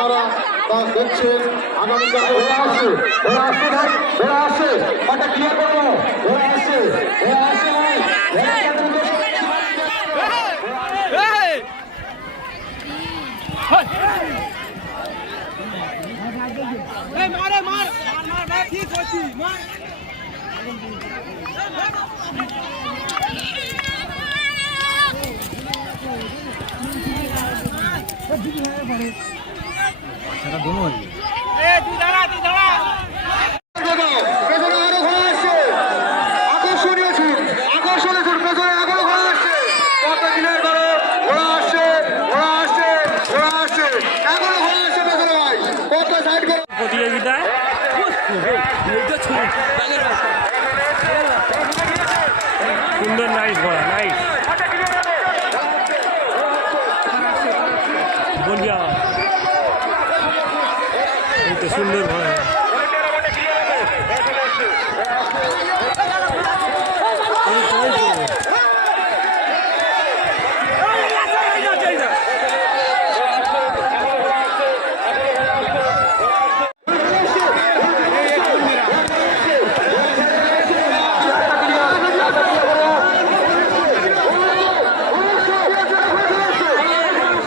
আপনারা তা দেখছেন আগামীকাল ওরা আসছে ভাই, ওরা আসছে, ওটা ক্লিয়ার করবো, ওরা আসছে ভাই, মারে মার মার মার ঠিক করছি মার সেটা দোনো এ তুই দাঁড়া পেছনে আরো ঘোড়া আসছে, আকর্ষণীয় ছুট, পেছনে এখনো ঘোড়া আসছে, পথটা ক্লিয়ার করো, ঘোড়া আসছে, এখনো ঘোড়া আসছে পেছনে ভাই, পথটা সাইড করো। প্রতিযোগিতায় সুন্দর নাইস ঘোড়া নাইস বলিয়া এই তো সুন্দর ঘোড়া